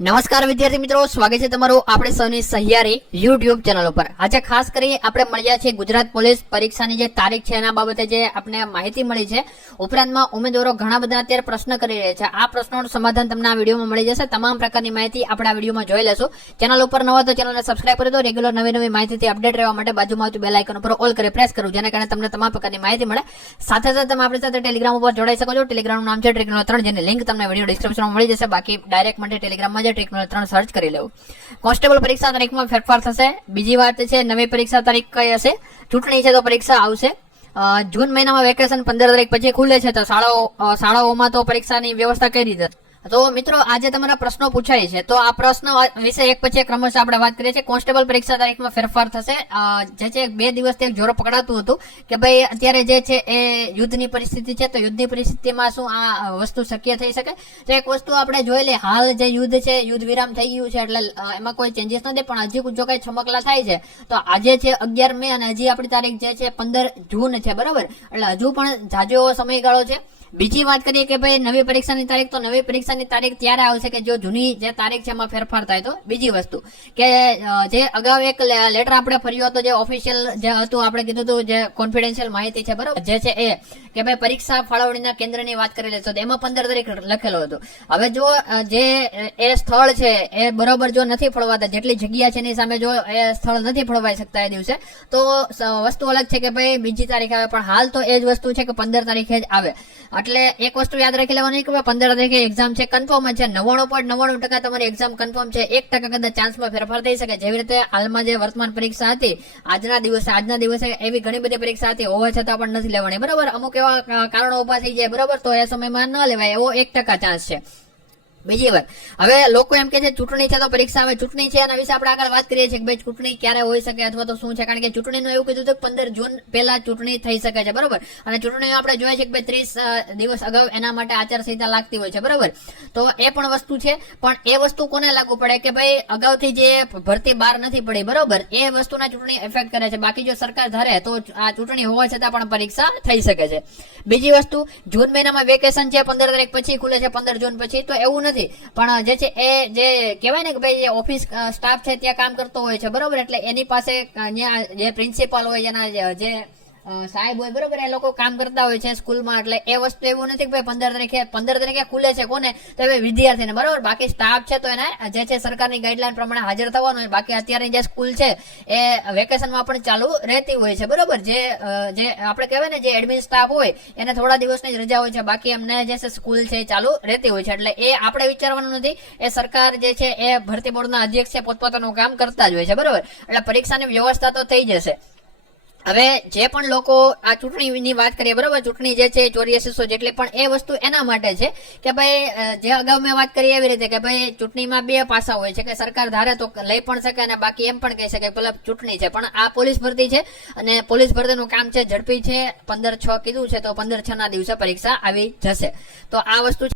નમસ્કાર વિદ્યાર્થી મિત્રો, સ્વાગત છે તમારું આપણે સૌની સહિયારી યુટ્યુબ ચેનલ ઉપર। આજે ખાસ કરી આપણે મળ્યા છે ગુજરાત પોલીસ પરીક્ષાની જે તારીખ છે એના બાબતે જે આપણે માહિતી મળી છે। ઉપરાંતમાં ઉમેદવારો ઘણા બધા અત્યારે પ્રશ્ન કરી રહ્યા છે। આ પ્રશ્નોનું સમાધાન તમને આ વિડીયોમાં મળી જશે। તમામ પ્રકારની માહિતી આપણે આ વિડીયોમાં જોઈ લેશું। ચેનલ ઉપર નવા તો ચેનલને સબસ્ક્રાઇબ કરી દો। રેગ્યુલર નવી માહિતીથી અપડેટ રહેવા માટે બાજુમાં આવતું બેલ આઇકન ઉપર ઓલ કરી પ્રેસ કરવું, જેના કારણે તમને તમામ પ્રકારની માહિતી મળે। સાથે સાથે તમે આપણી સાથે ટેલિગ્રામ ઉપર જોડાઈ શકો છો। ટેલિગ્રામનું નામ છે Trick03, જેની લિંક તમને વિડીયો ડિસ્ક્રિપ્શનમાં મળી જશે। બાકી ડાયરેક્ટ માટે ટેલિગ્રામમાં Trick03 સર્ચ કરી લેવું। કોન્સ્ટેબલ પરીક્ષા તારીખમાં ફેરફાર થશે। બીજી વાત છે નવી પરીક્ષા તારીખ કઈ હશે? ચૂંટણી છે તો પરીક્ષા આવશે। જૂન મહિનામાં વેકેશન 15 તારીખ પછી ખુલે છે, તો શાળાઓમાં તો પરીક્ષાની વ્યવસ્થા કઈ રીતે? તો મિત્રો, આજે તમારા પ્રશ્નો પૂછાય છે, તો આ પ્રશ્ન વિશે એક પછી એક ક્રમશઃ આપણે વાત કરીએ છીએ। કોન્સ્ટેબલ પરીક્ષા તારીખમાં ફેરફાર થશે। જે છે 2 દિવસથી એક જોર પકડાતું હતું કે ભાઈ અત્યારે જે છે એ યુદ્ધની પરિસ્થિતિ છે, તો યુદ્ધની પરિસ્થિતિમાં શું આ વસ્તુ શક્ય થઈ શકે? તો એક વસ્તુ આપણે જોઈ લઈએ, હાલ જે યુદ્ધ છે, યુદ્ધ વિરામ થઈ ગયું છે, એટલે એમાં કોઈ ચેન્જીસ નથી, પણ હજી જો કઈ છમકલા થાય છે તો આજે છે 11 મે અને હજી આપણી તારીખ જે છે 15 જૂન છે, બરાબર? એટલે હજુ પણ જાજો એવો સમયગાળો છે। બીજી વાત કરીએ કે ભાઈ નવી પરીક્ષાની તારીખ, તો નવી પરીક્ષાની તારીખ ત્યારે આવશે કે જો જૂની જે તારીખ છે એમાં ફેરફાર થાય તો। બીજી વસ્તુ કે જે અગાઉ એક લેટર આપણે ફર્યો હતો, જે ઓફિશિયલ જે હતું, આપણે કીધું હતું જે કોન્ફિડેન્શિયલ માહિતી છે, બરોબર, જે છે એ કે ભાઈ પરીક્ષા ફાળવણીના કેન્દ્રની વાત કરેલી છે, એમાં 15 તારીખ લખેલો હતો। હવે જો જે એ સ્થળ છે એ બરોબર જો નથી ફળવાતા, જેટલી જગ્યા છે એની સામે જો એ સ્થળ નથી ફળવાઈ શકતા એ દિવસે, તો વસ્તુ અલગ છે કે ભાઈ બીજી તારીખ આવે, પણ હાલ તો એ જ વસ્તુ છે કે 15 તારીખે જ આવે। એટલે એક વસ્તુ યાદ રાખી લેવાની કે 15 તારીખે એક્ઝામ છે, કન્ફર્મ છે। 99.99% તમારી એક્ઝામ કન્ફર્મ છે। 1% કદાચ ચાન્સમાં ફેરફાર થઈ શકે। જેવી રીતે હાલમાં જે વર્તમાન પરીક્ષા હતી આજના દિવસે એવી ઘણી બધી પરીક્ષા હતી, હોવા છતાં પણ નથી લેવાની, બરોબર? અમુક એવા કારણો ઉભા થઈ જાય, બરોબર, તો એ સમયમાં ન લેવાય, એવો 1% ચાન્સ છે। બીજી વાત, હવે લોકો એમ કે છે ચૂંટણી છે તો પરીક્ષા આવે। ચૂંટણી છે એના વિશે આપણે આગળ વાત કરીએ છીએ કે ભાઈ ચૂંટણી ક્યારે હોઈ શકે અથવા તો શું છે, કારણ કે ચૂંટણીનું એવું કીધું હતું કે 15 જૂન પહેલા ચૂંટણી થઈ શકે છે, બરોબર? અને ચૂંટણીઓ આપણે જોઈએ છે કે ભાઈ 30 દિવસ અગાઉ એના માટે આચારસંહિતા લાગતી હોય છે, બરોબર? તો એ પણ વસ્તુ છે, પણ એ વસ્તુ કોને લાગુ પડે કે ભાઈ અગાઉથી જે ભરતી બહાર નથી પડી, બરોબર, એ વસ્તુના ચૂંટણી ઇફેક્ટ કરે છે। બાકી જો સરકાર ધારે તો આ ચૂંટણી હોવા છતાં પણ પરીક્ષા થઈ શકે છે। બીજી વસ્તુ, જૂન મહિનામાં વેકેશન છે, 15 તારીખ પછી ખુલે છે, 15 જૂન પછી, તો એવું પણ જે છે એ જે કહેવાય ને કે ભાઈ ઓફિસ સ્ટાફ છે ત્યાં કામ કરતો હોય છે, બરોબર? એટલે એની પાસે જે પ્રિન્સિપાલ હોય, એના જે સાહેબ હોય, બરોબર, એ લોકો કામ કરતા હોય છે સ્કૂલમાં। એટલે એ વસ્તુ એવું નથી કે ભાઈ 15 તારીખે ખુલે છે કોને? તો હવે વિદ્યાર્થીને, બરોબર? બાકી સ્ટાફ છે તો એને જે છે સરકારની ગાઈડલાઈન પ્રમાણે હાજર થવાનું હોય। બાકી અત્યારે જે સ્કૂલ છે એ વેકેશનમાં પણ ચાલુ રહેતી હોય છે, બરોબર? જે આપણે કહેવાય ને જે એડમિન સ્ટાફ હોય એને થોડા દિવસની જ રજા હોય છે, બાકી એમને જે છે સ્કૂલ છે એ ચાલુ રહેતી હોય છે। એટલે એ આપણે વિચારવાનું નથી, એ સરકાર જે છે એ ભરતી બોર્ડના અધ્યક્ષ છે પોતપોતાનું કામ કરતા જ હોય છે, બરોબર? એટલે પરીક્ષાની વ્યવસ્થા તો થઈ જશે। હવે જે પણ લોકો આ ચૂંટણીની વાત કરીએ, બરોબર, ચૂંટણી જે છે 8400 જેટલી, પણ એ વસ્તુ એના માટે છે કે ભાઈ જે અગાઉ મેં વાત કરી એવી રીતે કે ભાઈ ચૂંટણીમાં 2 પાસા હોય છે, કે સરકાર ધારે તો લઈ પણ શકે અને બાકી એમ પણ કહી શકે પેલા ચૂંટણી છે, પણ આ પોલીસ ભરતી છે અને પોલીસ ભરતીનું કામ છે ઝડપી છે। 15/6 કીધું છે, તો 15/6 ના દિવસે પરીક્ષા આવી જશે। તો આ વસ્તુ